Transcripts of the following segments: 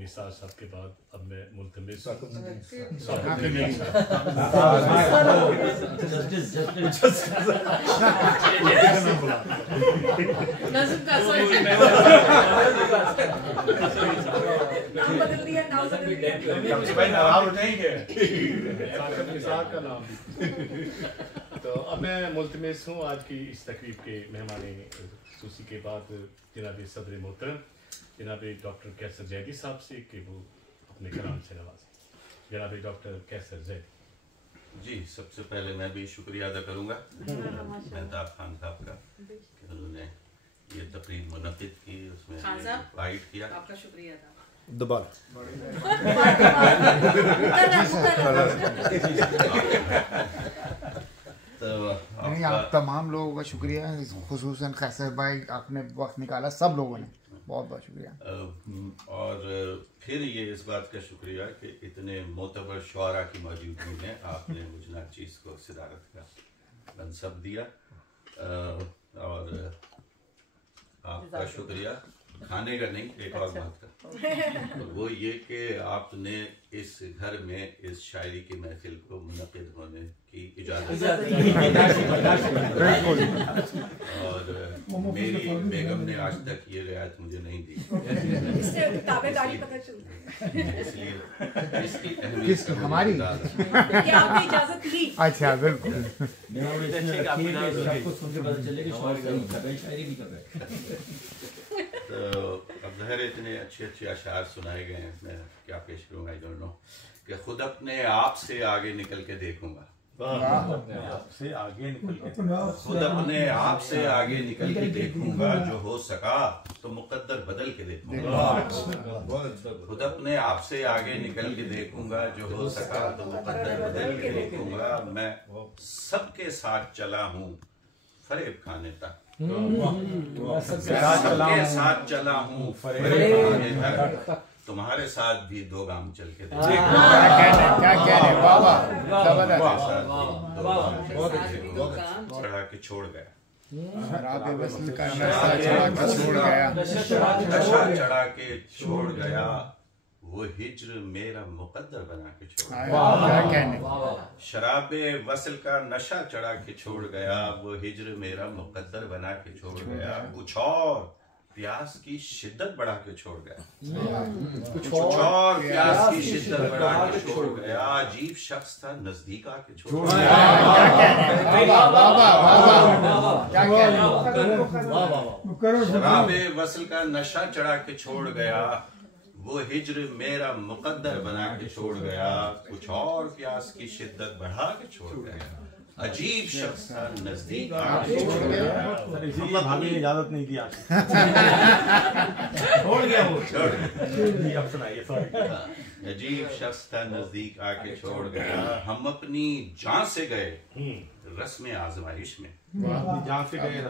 निसार साहब के बाद अब मैं मुल्तमिस तो अब मैं मुल्तमिस हूँ आज की इस तकरीब के मेहमान खुसूसी के बाद जनाब सदर मोहतरम जनाब डॉक्टर कैसर जैदी साहब से कि वो अपने कलाम से नवाजें। जनाब डॉक्टर कैसर जैदी जी, सबसे पहले मैं भी शुक्रिया अदा करूँगा मेहताब खान साहब का कि उन्होंने ये तकरीब मुनक़िद की, उसमें इनवाइट किया। आपका शुक्रिया था। दोबारा तो आप तमाम लोगों का शुक्रिया, खुसूसन कैसर भाई आपने वक्त निकाला, सब लोगों ने बहुत बहुत शुक्रिया। और फिर ये इस बात का शुक्रिया कि इतने मोतबर शुआरा की मौजूदगी में आपने मुझ नाचीज़ को सदारत का मनसब दिया। और आपका शुक्रिया खाने का नहीं, एक और बात का, और वो ये कि आपने इस घर में इस शायरी की महफिल को मुनक़िद होने की इजाज़त दी। और मेरी बेगम ने आज तक ये रियायत मुझे नहीं दी, इसलिए इसकी अहमियत हमारी इजाजत ली। अच्छा, बिल्कुल। तो अब ज़ाहिर इतने अच्छे अच्छे अशार सुनाए गए हैं, मैं क्या पेश करूँगा, आई डोंट नो, कि खुद अपने आप से आगे निकल के देखूंगा, खुद अपने आप से आगे निकल के देखूंगा, जो हो सका तो मुकद्दर बदल के देखूंगा, खुद अपने आप से आगे निकल के देखूंगा, जो हो सका तो मुकद्दर बदल के देखूंगा। मैं सबके साथ चला हूँ फरेब खाने तक, सबके साथ चला हूँ फरेब खाने तक, तुम्हारे साथ भी दो गाम चल के क्या कहने, वाह वाह, चढ़ा के छोड़ गया, चढ़ा के छोड़ गया, वो हिज्र मेरा मुकद्दर बना के छोड़ गया, शराबे वसल का नशा चढ़ा के छोड़ गया, वो हिज्र मेरा मुकद्दर बना के छोड़ गया, कुछ और प्यास की शिद्दत बढ़ा के छोड़ गया, कुछ और प्यास की शिद्दत बढ़ा के छोड़ गया, अजीब शख्स था नजदीक आके छोड़ गया, शराबे वसल का नशा चढ़ा के छोड़ गया, वो हिज्र मेरा मुकद्दर बना के छोड़ गया, कुछ और प्यास की शिद्दत बढ़ा के छोड़ गया, अजीब शख्स था नजदीक आके छोड़ गया, भाभी ने इजाजत नहीं दी आपको छोड़ गया, वो छोड़ गया, अब सुनाइए, अजीब शख्स था नजदीक आके छोड़ गया, हम अपनी जान से गए रस्म आजमाइश में, जान से गए,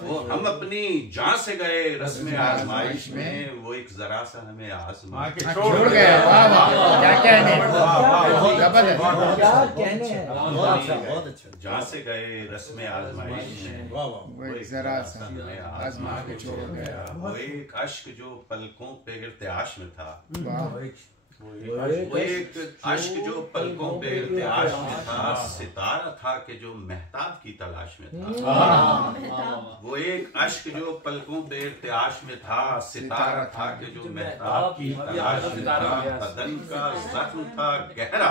वो हम अपनी जान से गए रस्म आजमाइश में, वो एक जरा सा हमें आजमा के छोड़ गया। वाह वाह, क्या कहने, जान से गए रस्म आजमाइश में, वो एक जरा सा हमें आजमा के छोड़ गया, वो एक अश्क जो पलकों पे इर्तियाश में था, वो एक अश्क जो पलकों पे इर्तियाश में था, सितारा था कि जो महताब की तलाश में था, वो एक अश्क जो पलकों पे इर्तियाश में था, सितारा था कि जो महताब की तलाश में था, बदन का जख्म था गहरा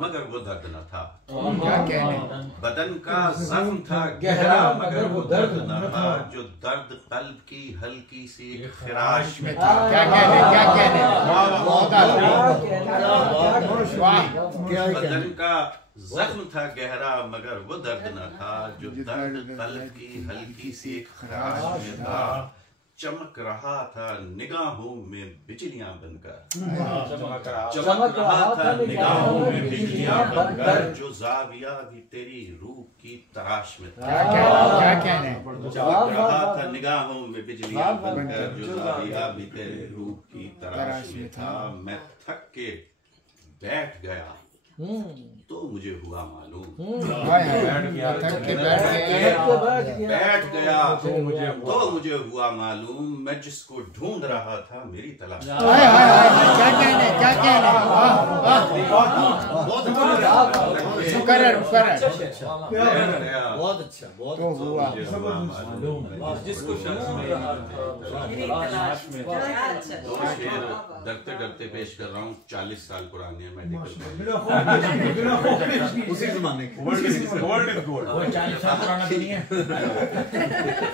मगर वो दर्द न था, बदन का जख्म था गहरा मगर वो दर्द न था, जो दर्द कल्ब की हल्की सी एक खराश में था, क्या कहने, बदन का जख्म था गहरा मगर वो दर्द न था, जो दर्द कल्ब की हल्की सी एक खराश में था, चमक रहा था निगाहों में बिजलियां बनकर, चमक रहा था निगाहों में बिजलियां बनकर, जो जाविया भी तेरी रूह की तराश में था, चमक रहा था निगाहों में बिजलियां बनकर, जो जाविया भी तेरी रूह की तराश में था, मैं थक के बैठ गया तो मुझे हुआ मालूम, बैठ गया तो मुझे हुआ मालूम, मैं जिसको ढूंढ रहा था मेरी तलाश। क्या कहने शुक्र है बहुत अच्छा बहुत जिसको डरते डरते पेश कर रहा हूँ, 40 साल पुराने मेडिकल उसी जमाने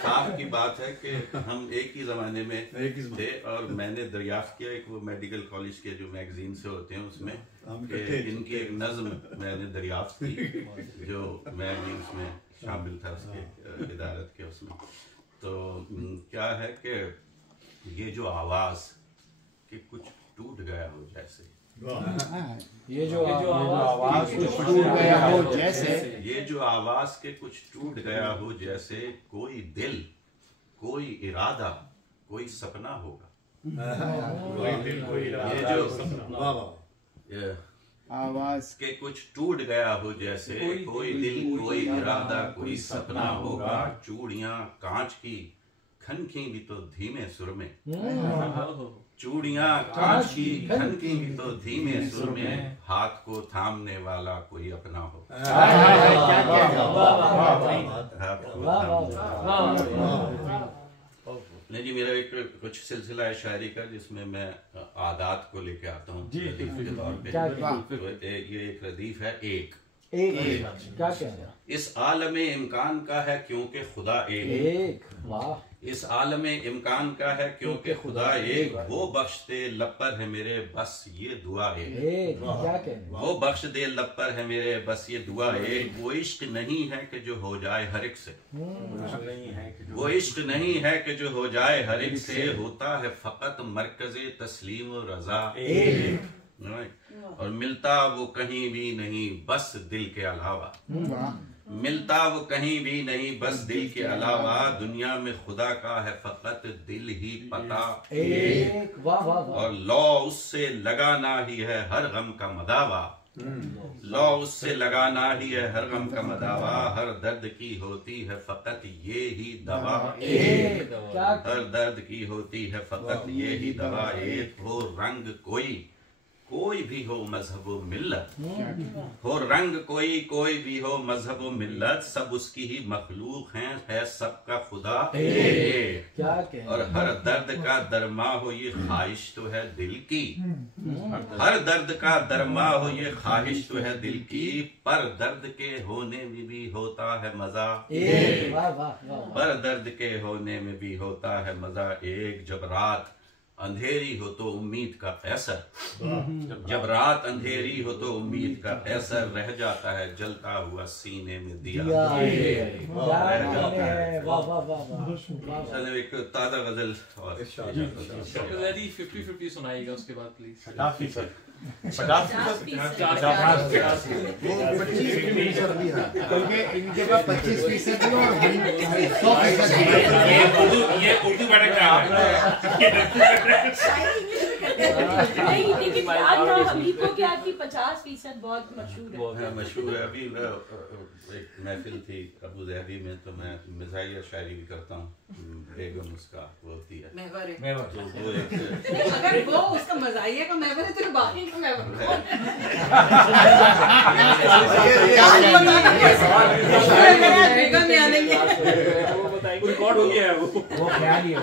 आपकी बात है कि हम एक ही जमाने में थे, और मैंने दरियाफ्त किया एक वो मेडिकल कॉलेज के जो मैगजीन से होते हैं उसमें इनकी एक नज्म मैंने दरियाफ्त की, जो मैं भी उसमें शामिल था उसके इदारत के उसमें। तो क्या है कि ये जो आवाज कि कुछ टूट गया हो जैसे, ये जो आवाज कुछ टूट गया हो जैसे, ये जो आवाज के कुछ टूट गया हो जैसे, कोई दिल कोई इरादा कोई सपना होगा। ये जो आवाज के कुछ टूट गया हो जैसे, कोई दिल कोई इरादा कोई सपना होगा। चूड़ियां कांच की खनकी भी तो धीमे सुर में, चूड़ियां कांच की खनकी भी तो धीमे सुर में, हाथ को थामने वाला कोई अपना हो। नहीं जी, मेरा एक कुछ सिलसिला है शायरी का जिसमें मैं आदात को लेके आता हूँ के तौर पे। तो ये एक रदीफ है एक क्या कहना, इस आलम इम्कान का है क्योंकि खुदा एक, इस आलम इम्कान का है क्योंकि खुदा एक, वो बख्श दे लब पर है मेरे बस ये दुआ एक, क्या कहना, वो बख्श दे लब पर है मेरे बस ये दुआ एक। वो इश्क नहीं है कि जो हो जाए हर एक से, वो इश्क नहीं है कि जो हो जाए हर एक से, होता है फकत मरकज़े तस्लीम और रजा एक, और मिलता वो कहीं भी नहीं बस दिल के अलावा, मिलता वो कहीं भी नहीं बस दिल के अलावा। दुनिया में खुदा का है फकत दिल ही पता एक, और लौ उससे लगाना ही है हर गम का मदावा, लौ उससे लगाना ही है हर गम का मदावा। हर दर्द की होती है फकत ये ही दवा एक, हर दर्द की होती है फकत ये ही दवा एक। हो रंग कोई भी हो मजहब व मिल्लत, हो रंग कोई भी हो मजहब व मिल्लत, सब उसकी ही मखलूक है सबका खुदा एक। और हर दर्द का दरमा हो ये ख्वाहिश तो है दिल की, हर दर्द का दरमा हो ये ख्वाहिश तो है दिल की, पर दर्द के होने में भी होता है मजा एक, पर दर्द के होने में भी होता है मजा एक। जब रात अंधेरी हो तो उम्मीद का कैसर, जब रात अंधेरी हो तो उम्मीद का कैसर, रह जाता है जलता हुआ सीने में दिया रह जाता है। चलो एक ताजा गजल और 50-50 सुनाइएगा उसके बाद प्लीज। 50% क्योंकि इनके पास 25% और 100%। ये उर्दू पढ़ क्या हबीबों की आपकी 50% बहुत मशहूर है। मशहूर है। अभी एक महफिल थी अबू धाबी में, तो मैं मिज़ाहिया शायरी भी करता हूँ। बेगम उसका वो होती है तो वो एक अगर वो उसका मज़ाहिया का महफिल है तो बाकी का महफिल रिकॉर्ड हो गया है वो ख्याल ही है।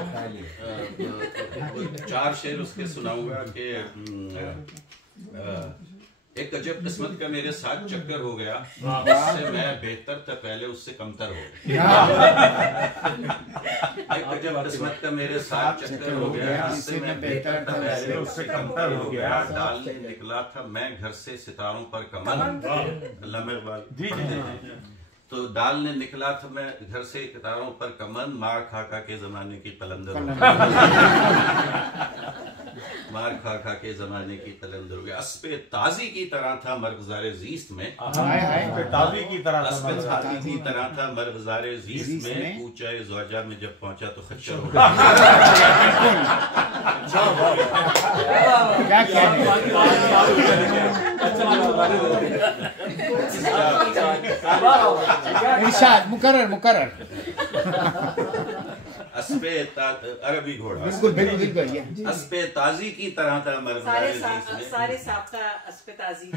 4 शेर उसके सुनाऊंगा कि एक अजब किस्मत का मेरे साथ चक्कर हो गया, इससे मैं बेहतर था पहले उससे कमतर हो गया। एक अजब किस्मत का मेरे साथ चक्कर हो गया, इससे मैं बेहतर था पहले उससे कमतर हो गया। डालने निकला था मैं घर से सितारों पर कमल, तो डालने निकला था मैं घर से सितारों पर कमन, मार खा के जमाने की कलंदर हो गया, मार खा के जमाने की कलंदर हो गया। अस्पे ताजी की तरह था मरगज़ारे ज़ीस्त में, ताजी की तरह अस्पे ताजी की तरह था मरगज़ारे ज़ीस्त में, कूचा ज़ौजा में जब पहुंचा तो खच्चर हो गया। क्या इरशाद मुकर्रर मुकर्रर अस्पे अरबी घोड़ा बिल्कुल बिल्कुल ये अस्पे ताजी की तरह सारे साफ्ता अस्पताजी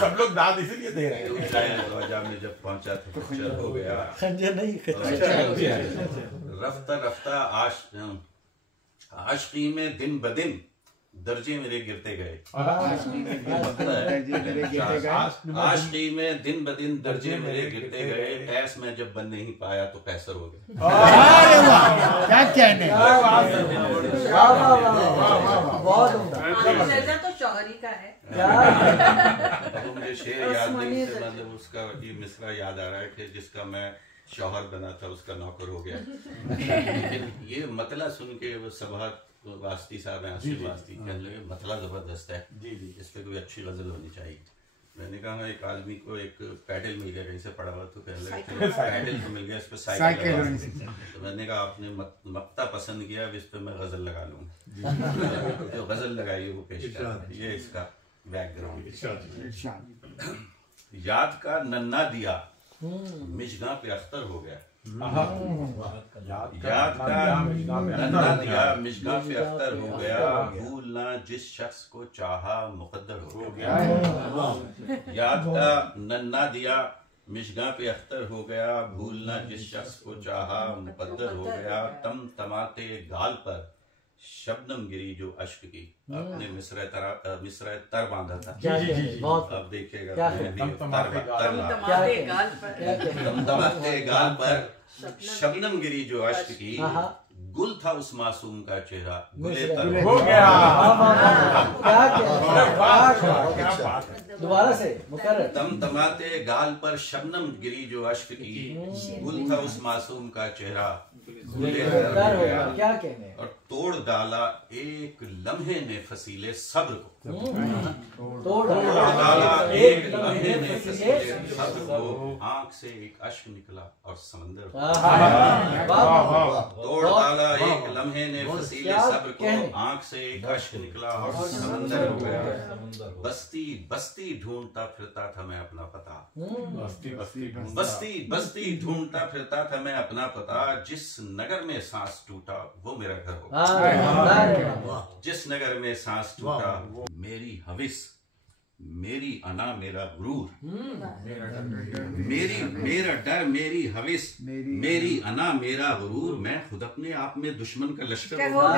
सब लोग दाद इसीलिए दे रहे हैं। रोजा में जब पहुंचा तो खच्चर हो गया। खंजर नहीं रफ्ता रफ्ता आशिकी में दिन बदिन दर्जे मेरे गिरते गए। आशिकी में दिन ब दिन दर्जे मेरे गिरते गए। ऐस में जब बन नहीं पाया तो कैसर हो गया। अरे वाह क्या कहने बहुत उम्दा। दर्जा तो शौहरी का है। अब मुझे शेर याद नहीं, मतलब उसका ये मिसरा याद आ रहा है कि जिसका मैं शौहर बना था उसका नौकर हो गया। लेकिन ये मतला सुन के वो सभा वास्ती साहब हैं, आसिफ वास्ती कहने लगे मतला जबरदस्त है, इस पे कोई अच्छी गजल होनी चाहिए। मैंने कहा एक आदमी को एक पैडल मिल गया कहीं से पड़ा हुआ, तो कहने लगे पैडल तो मिल गया, इस पे साइकिल। तो मैंने कहा आपने मक्ता पसंद किया, अब इस पे मैं गजल लगा लूंगा। जो गजल लगाई वो पेश कर, ये इसका बैकग्राउंड। याद का नन्ना दिया मिशगा पे अख्तर हो गया। याद का नन्ना दिया मिशगा पे अख्तर हो गया। भूलना जिस शख्स को चाहा मुकद्दर हो गया। याद का नन्ना दिया मिशगा पे अख्तर हो गया। भूलना जिस शख्स को चाहा मुकद्दर हो गया। तम तमाते गाल पर शबनम गिरी जो अश्क की। आपने मिसरा तर बांधा था, अब देखिएगा तमतमाते गाल पर शबनम गिरी जो अश्क की। गुल था उस मासूम का चेहरा गुले तर हो गया। दोबारा से मुकर्रर। तमतमाते गाल पर शबनम गिरी जो अश्क की। गुल था उस मासूम का चेहरा गुले तर हो गया। क्या कहने और तोड़ डाला एक लम्हे ने फसीले सब्र को। तोड़ डाला एक लम्हे ने फसीले सब्र को। आंख से एक अश्क निकला और समंदर हो। तोड़ डाला एक लम्हे ने फसीले सब्र को। आंख से एक अश्क निकला और समंदर हो गया। बस्ती बस्ती ढूंढता फिरता था मैं अपना पता। बस्ती बस्ती ढूंढता फिरता था मैं अपना पता। जिस नगर में सांस टूटा वो मेरा घर हो। जिस नगर में सांस टूटा मेरी हविस मेरी अना मेरा गुरूर। मेरा डर मेरी हविस मेरी अना मेरा गुरूर। मैं खुद अपने आप में दुश्मन का लश्कर हो गया।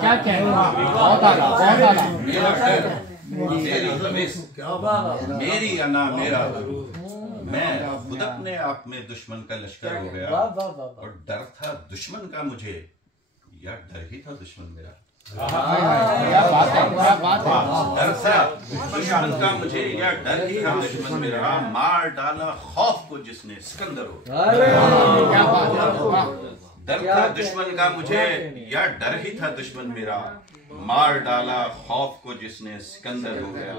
क्या कहने बहुत आला मेरा डर मेरी हविस मेरी अना मेरा गुरूर। मैं खुद अपने आप में दुश्मन का लश्कर हो गया। और डर था दुश्मन का मुझे या डर ही था दुश्मन मेरा। डर था दुश्मन का मुझे या डर ही था दुश्मन मेरा। मार डाला खौफ को जिसने सिकंदर हो। डर था दुश्मन का मुझे या डर ही था दुश्मन मेरा। मार डाला खौफ को जिसने सिकंदर हो गया।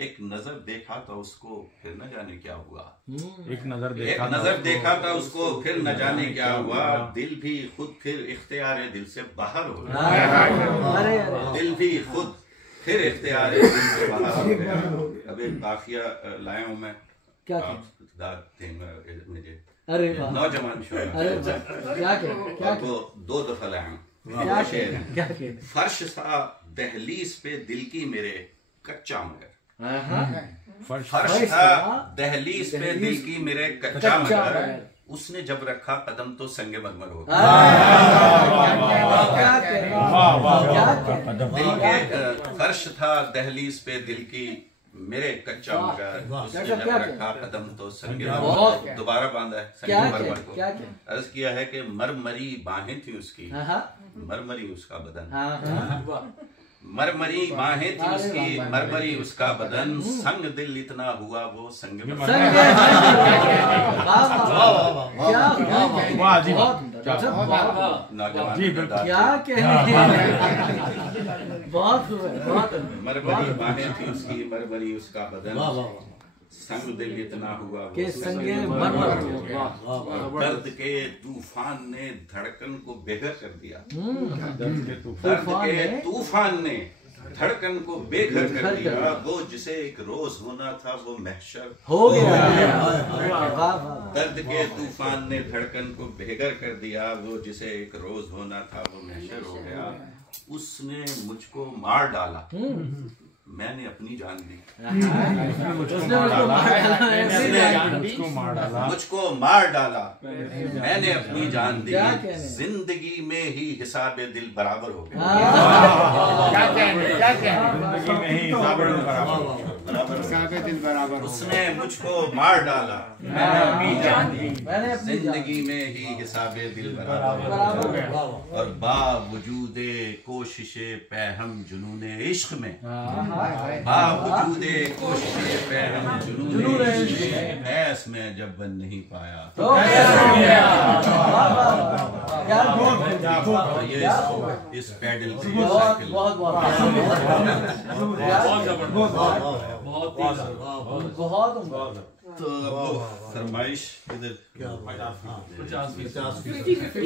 एक नजर देखा था उसको फिर न जाने क्या हुआ। एक नजर देखा था उसको फिर न जाने क्या हुआ। दिल भी खुद फिर इख्तियार दिल से बाहर हो गया। दिल भी खुद फिर इख्तियार दिल से बाहर हो गया। अब एक काफिया लाया हूँ मैं, आप दाद देंगे मुझे। नौजवान शोर वो 2 दफा लाया हूँ। फर्श था दहलीज पे दिल की मेरे कच्चा मगर। फर्श था दहलीज पे दिल की मेरे कच्चा मगर। उसने जब रखा कदम तो संगे मरमर हो गया। फर्श था दहलीज पे दिल की मेरे कच्चा मगर। उसने जब रखा कदम तो संगे मरमर। दोबारा बांधा है संगे मरमर को। अर्ज किया है कि मरमरी बाहें थी उसकी मरमरी उसका बदन। मरमरी बाहें थी उसकी मरमरी उसका बदन। संग दिल इतना हुआ वो संग मरमरी बाहें थी उसकी मरमरी उसका बदन। संग दिल इतना हुआ वो संगे दर्द के तूफान ने धड़कन को बेघर कर दिया। दर्द के तूफान ने धड़कन को बेघर कर दिया, वो जिसे एक रोज होना था वो महशर हो गया। दर्द के तूफान ने धड़कन को बेघर कर दिया, वो जिसे एक रोज होना था वो महशर हो गया। उसने मुझको मार डाला, मैंने अपनी जान दी। मुझको मार डाला, मैंने अपनी जान दी। जिंदगी में ही हिसाब दिल बराबर हो गया। उसने मुझको मार डाला, मैंने अपनी जान दी। जिंदगी में ही हिसाब दिल बराबर हो गया। और बावजूदे कोशिशे पैहम जुनूने इश्क में, बावजूदे कोशिशे पैहम जुनूने इश्क में, ऐस में जब बन नहीं पाया तो ये इस पैडल से तो फरमाइश इधर 50-50